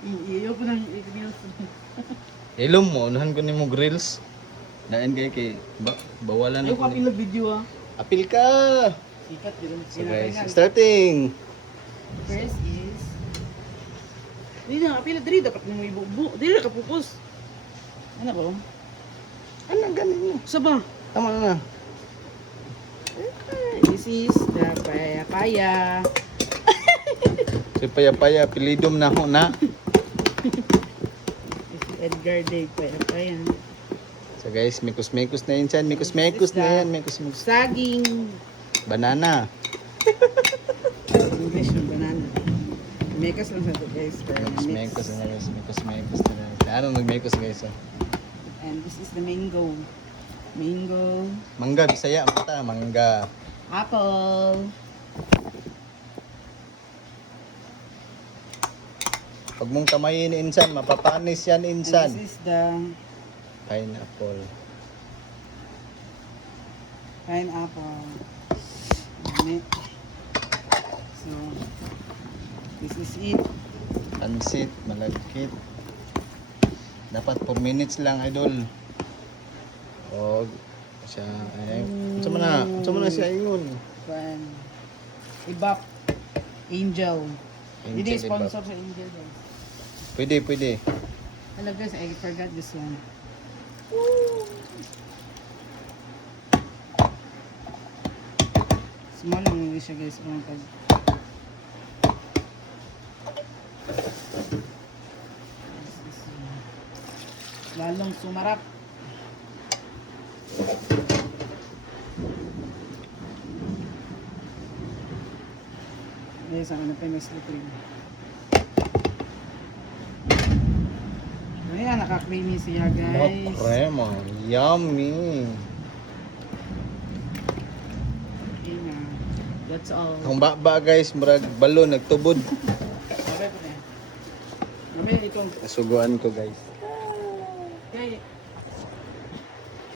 Iyo po ng reels. Ilom mo, unahan ko ni mo grills. Daan kay bawalan Ayaw ako ko ni. apil video ah. Apil ka! Sikat yun. So guys, starting! First is... Dili na, apil. Dili dapat mo ibubo. Dili na kapupos. Ano ko? Anong ganin mo? Saba. Tama na. This is the paya-paya. Si Paya-Paya, pilidom na ho na. This is Edgar Day, paya-paya. So guys, mikos-mikos na yun dyan. Mikos-mikos na yan. Mikos-mikos. Saging. Banana. English ng banana. Mekas lang sa ito guys. Mikos-mikos na guys. Mikos-mikos na guys. Anong nag-mikos guys? Oh? And this is the mango. Mango. Mangga, Bisaya. Mata, mangga. Apple. Pag mong kamayin insan, mapapanis yan And insan. this is the Pineapple. pineapple. Dami. So, this is it. Pansit, malagkit. Dapat 4 minutes lang, idol. O, siya, ay, unsa man na siya ingon. Pan. Ibap. Angel. Angel Hindi Ibap. sponsor sa Angel guys. Pwede. Hello guys, I forgot this one. Small lang yung siya guys. Mga pag... Lalong sumarap. Guys, ako na pa yung slippery. Ayan, naka-creamy siya guys. Crema, yummy. Okay na. That's all. Ang baba guys, murag balon, nagtubod. Sabi ko na. Mamaya itong... Nasuguan ko guys. Kaya,